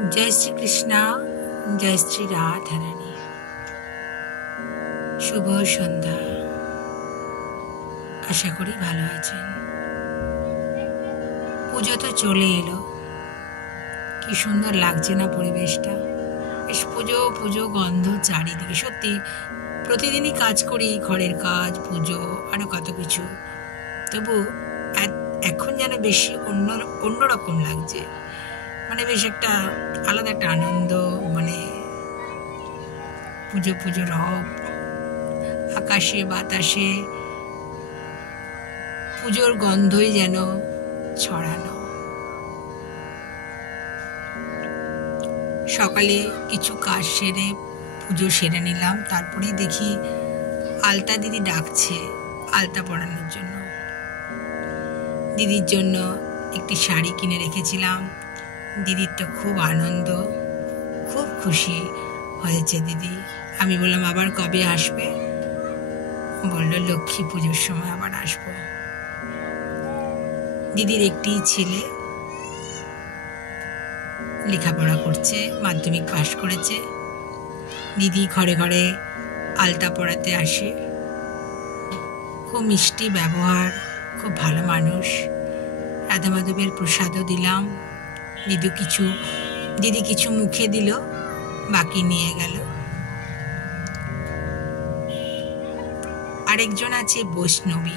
जय श्री कृष्णा, जय श्री राधा रानी। शुभ सन्ध्या। आशा करी भालो आছেন। পুজো তো চলে এলো, কি সুন্দর লাগছে না পরিবেশটা। বেশ পুজো পুজো গন্ধ চারিদিকে। সত্যি প্রতিদিনই কাজ করি, ঘরের কাজ, পুজো, আরো কত কিছু, তবু এখন যেন বেশি অন্যরকম লাগছে। মানে বেশ একটা আলাদা একটা আনন্দ, মানে পুজো পুজো রব, আকাশে বাতাসে পুজোর গন্ধই যেন ছড়ানো। সকালে কিছু কাজ সেরে পুজো সেরে নিলাম, তারপরেই দেখি আলতা দিদি ডাকছে আলতা পরানোর জন্য। দিদির জন্য একটি শাড়ি কিনে রেখেছিলাম। দিদির তো খুব আনন্দ, খুব খুশি হয়েছে দিদি। আমি বললাম আবার কবে আসবে? বলল লক্ষ্মী পুজোর সময় আবার আসবো। দিদির একটি ছেলে লেখাপড়া করছে, মাধ্যমিক পাশ করেছে। দিদি ঘরে ঘরে আলতা পরাতে আসে। খুব মিষ্টি ব্যবহার, খুব ভালো মানুষ। রাধা মাধবের প্রসাদও দিলাম। দিদি কিছু মুখে দিল, বাকি নিয়ে গেল। আরেকজন আছে বৈষ্ণবী,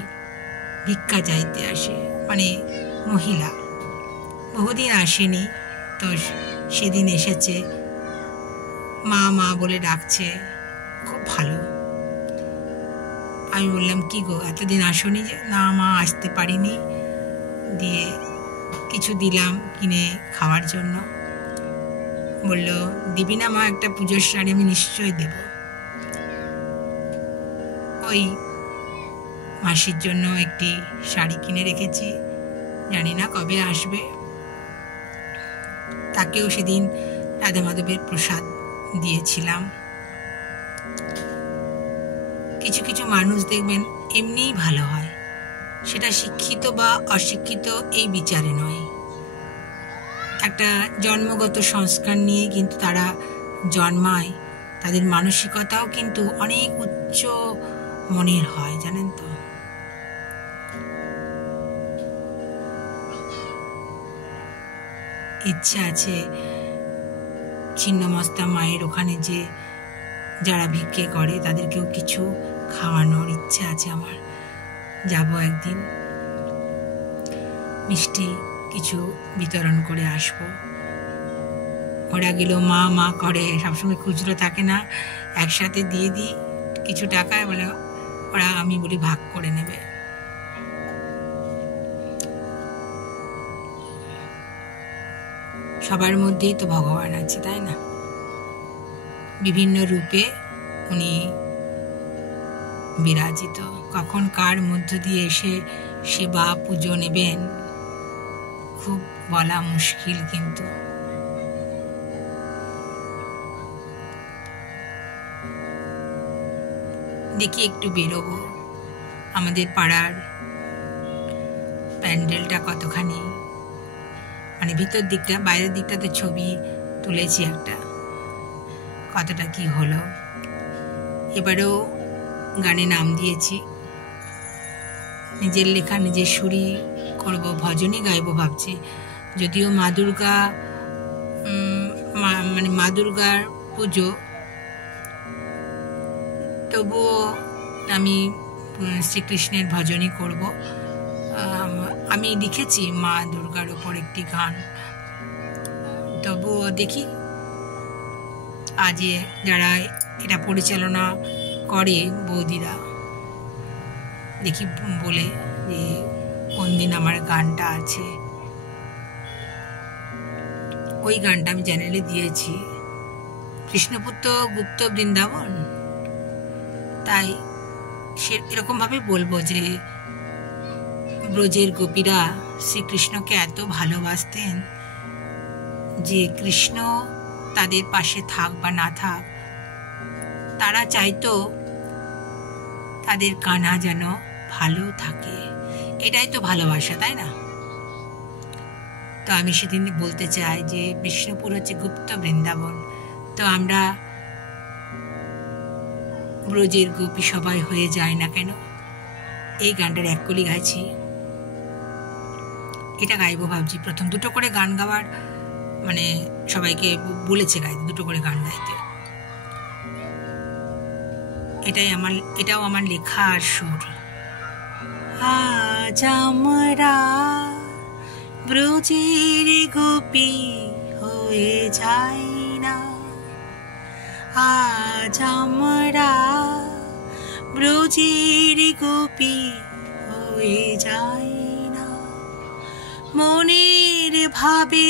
ভিক্ষা চাইতে আসে, মানে মহিলা, বহুদিন আসেনি, তো সেদিন এসেছে। মা মা বলে ডাকছে, খুব ভালো। আমি বললাম কি গো, এতদিন আসনি যে? না মা, আসতে পারিনি। দিয়ে কিছু দিলাম কিনে খাওয়ার জন্য। বলল দিবি না মা একটা পুজোর শাড়ি? আমি নিশ্চয়ই দেব। ওই মাসির জন্য একটি শাড়ি কিনে রেখেছি, জানি না কবে আসবে। তাকেও সেদিন রাধা মাধবের প্রসাদ দিয়েছিলাম। কিছু কিছু মানুষ দেখবেন এমনিই ভালো হয়, সেটা শিক্ষিত বা অশিক্ষিত এই বিচারে নয়। একটা জন্মগত সংস্কার নিয়ে কিন্তু তারা জন্মায়, তাদের মানসিকতাও কিন্তু অনেক উচ্চ মনের হয়, জানেন তো। ইচ্ছা আছে ছিন্নমস্তা মায়ের ওখানে যে যারা ভিক্ষে করে তাদেরকেও কিছু খাওয়ানোর ইচ্ছা আছে আমার। যাব একদিন, মিষ্টি কিছু বিতরণ করে আসব। ওরা গেল মা মা করে, সবসময় খুচরো থাকে না, একসাথে দিয়ে দিই কিছু টাকা, বলে ওরা আমি বলি ভাগ করে নেবে। সবার মধ্যেই তো ভগবান আছে, তাই না? বিভিন্ন রূপে উনি বিরাজিত। কখন কার মধ্য দিয়ে এসে সেবা পুজো নেবেন খুব বলা মুশকিল। কিন্তু দেখি একটু বেরোবো। আমাদের পাড়ার প্যান্ডেলটা কতখানি, মানে ভিতর দিকটা, বাইরের দিকটাতে ছবি তুলেছি একটা, কতটা কি হলো। এবারেও গানে নাম দিয়েছি, নিজের লেখা নিজের সুরই করব, ভজনই গাইবো ভাবছি। যদিও মা দুর্গা, মানে মা দুর্গার পুজো, তবুও আমি শ্রীকৃষ্ণের ভজনই করব। আমি লিখেছি মা দুর্গার ওপর একটি গান, তবুও দেখি আজ যারা এটা পরিচালনা করে বৌদিরা, দেখি বলে যে কোন দিন আমার গানটা আছে। ওই গানটা আমি চ্যানেলে দিয়েছি, কৃষ্ণপুত্র গুপ্ত বৃন্দাবন। তাই সে এরকমভাবে বলবো যে ব্রজের গোপীরা শ্রীকৃষ্ণকে এত ভালোবাসতেন যে কৃষ্ণ তাদের পাশে থাক বা না থাক, তারা চাইতো তাদের কানা যেন ভালো থাকে। এটাই তো ভালোবাসা, তাই না? তো আমি সেদিন বলতে চাই যে বিষ্ণুপুর হচ্ছে গুপ্ত বৃন্দাবন। তো আমরা ব্রজের গোপী সবাই হয়ে যায় না কেন? এই গানটার এক কলি গাইছি, এটা গাইবো ভাবছি। প্রথম দুটো করে গান গাওয়ার মানে সবাইকে বলেছে গাইতে, দুটো করে গান গাইতে। এটাও আমার লেখা আর সুর। আজ আমরা ব্রজের গোপী হয়ে যাই না, আজ আমরা ব্রজের গোপী হয়ে যাই না। মনের ভাবে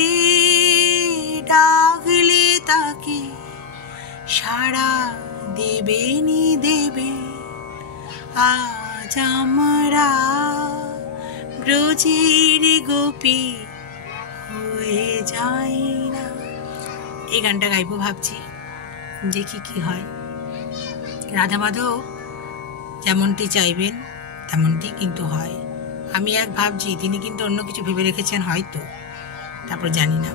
ডাকলে তাকে সাড়া দেবেনি দেবে। আজ আমরা ব্রজের গোপী হয়ে যাই না। এই গানটা গাইবো ভাবছি, দেখি কি হয়। রাধা মাধব যেমনটি চাইবেন তেমনটি কিন্তু হয়। আমি এক ভাবছি, তিনি কিন্তু অন্য কিছু ভেবে রেখেছেন হয়তো, তারপর জানি না।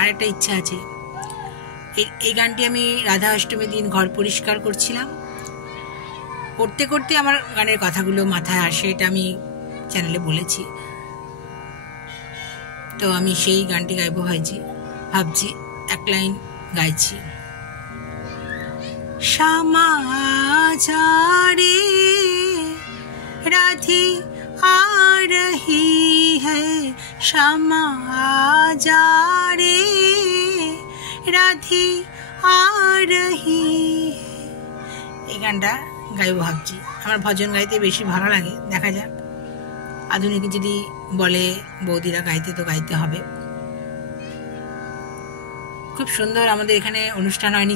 আরেকটা ইচ্ছা আছে, এই গানটি আমি রাধা অষ্টমীর দিন ঘর পরিষ্কার করছিলাম, করতে করতে আমার গানের কথাগুলো মাথায় আসে, এটা আমি চ্যানেলে বলেছি। তো আমি সেই গানটি গাইবো ভাবছি, এক লাইন গাইছি। श्यामा जा रे राधे आ रही है, श्यामा जा रे राधे आ रही है। এই গানটা গাইবো ভাবছি। আমার ভজন গাইতে বেশি ভালো লাগে, দেখা যাক। আধুনিক যদি বলে বৌদিরা গাইতে, তো গাইতে হবে। খুব সুন্দর আমাদের এখানে অনুষ্ঠান হয়,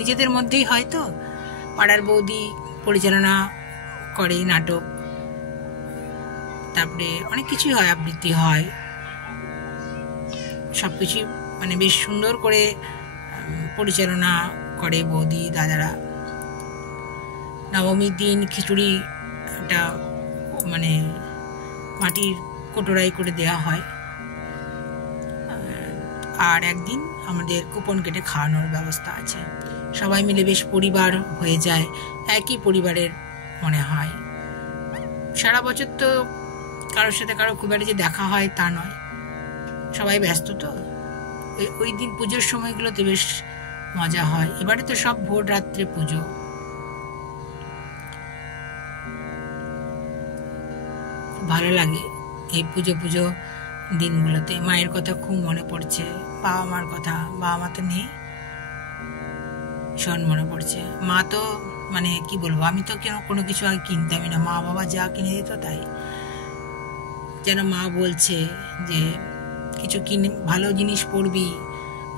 নিজেদের মধ্যেই হয়। তো পাড়ার বৌদি পরিচালনা করে নাটক, তারপরে অনেক কিছুই হয়, আবৃত্তি হয়, সবকিছু মানে বেশ সুন্দর করে পরিচালনা করে বৌদি দাদারা। নবমীর দিন খিচুড়ি একটা মানে মাটির কোটোরাই করে দেওয়া হয়, আর একদিন আমাদের কুপন কেটে খাওয়ানোর ব্যবস্থা আছে। সবাই মিলে বেশ পরিবার হয়ে যায়, একই পরিবারের মনে হয়। সারা বছর তো কারোর সাথে কারো খুব একটা যে দেখা হয় তা নয়, সবাই ব্যস্ত। তো ওই দিন পুজোর সময়গুলোতে বেশ মজা হয়। এবারে তো সব ভোর রাত্রে পুজো, খুব ভালো লাগে এই পুজো দিনগুলোতে। মায়ের কথা খুব মনে পড়ছে, বাবা মার কথা, বাবা মা তো নেই, ভীষণ মনে পড়ছে। মা তো মানে কি বলবো, আমি তো কোনো কিছু আগে কিনতামই না, মা বাবা যা কিনে দিত তাই। যেন মা বলছে যে কিছু কিনে, ভালো জিনিস পড়বি,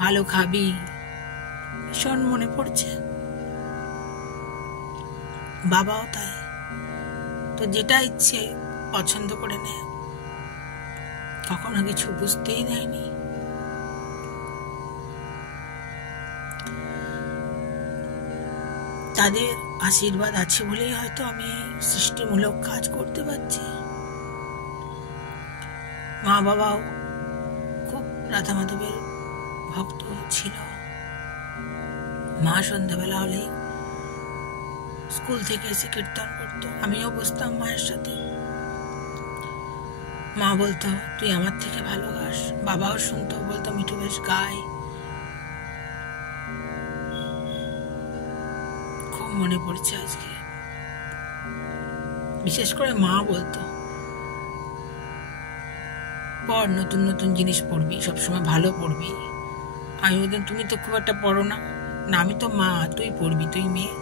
ভালো খাবি, ভীষণ মনে পড়ছে। বাবাও তাই, তো যেটা ইচ্ছে পছন্দ করে নেয়, কখনো কিছু বুঝতেই দেয়নি। তাদের আশীর্বাদ আছে বলেই হয়তো আমি সৃষ্টিমূলক কাজ করতে পারছি। মা বাবাও খুব রাধা মাধবের ভক্ত ছিল। মা সন্ধ্যাবেলা হলেই স্কুল থেকে এসে কীর্তন করতো, আমিও বসতাম মায়ের সাথে। মা বলতো তুই আমার থেকে ভালো গাস, বাবাও শুনতো, বলতো মিঠু বেশ গায়। খুব মনে পড়ছে আজকে, বিশেষ করে মা বলতো পড়, নতুন নতুন জিনিস পড়বি, সবসময় ভালো পড়বি। আমি বলতাম তুমি তো খুব একটা পড়ো না। না, আমি তো মা, তুই পড়বি, তুই মেয়ে।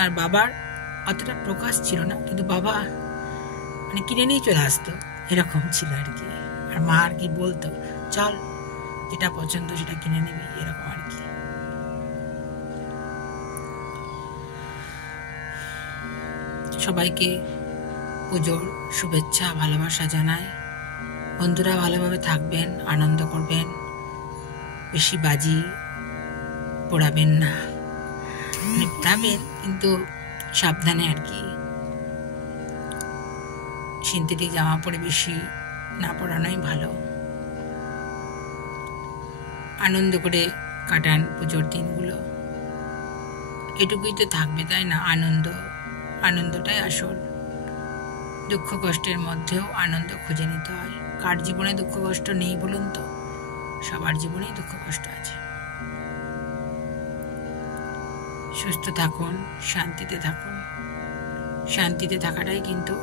আর বাবার অতটা প্রকাশ ছিল না, কিন্তু বাবা মানে কিনে নিয়ে চলে আসতো, এরকম ছিল আর কি। আর মা আর কি বলতো চল, যেটা পছন্দ সেটা কিনে নিবি, এরকম আর কি। সবাইকে পুজোর শুভেচ্ছা ভালোবাসা জানাই। বন্ধুরা ভালোভাবে থাকবেন, আনন্দ করবেন, বেশি বাজি পোড়াবেন না, মানে পোড়াবেন কিন্তু সাবধানে আর কি। সিনথেটিক জামা পরে বেশি না পড়ানোই ভালো। আনন্দ করে কাটান পুজোর দিনগুলো, এটুকুই তো থাকবে, তাই না? আনন্দটাই আসল। দুঃখ কষ্টের মধ্যেও আনন্দ খুঁজে নিতে হয়। কার জীবনে দুঃখ কষ্ট নেই বলুন তো? সবার জীবনেই দুঃখ কষ্ট আছে। সুস্থ থাকুন, শান্তিতে থাকুন। শান্তিতে থাকাটাই কিন্তু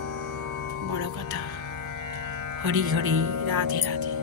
বড় কথা। হরি হরি, রাধে রাধে।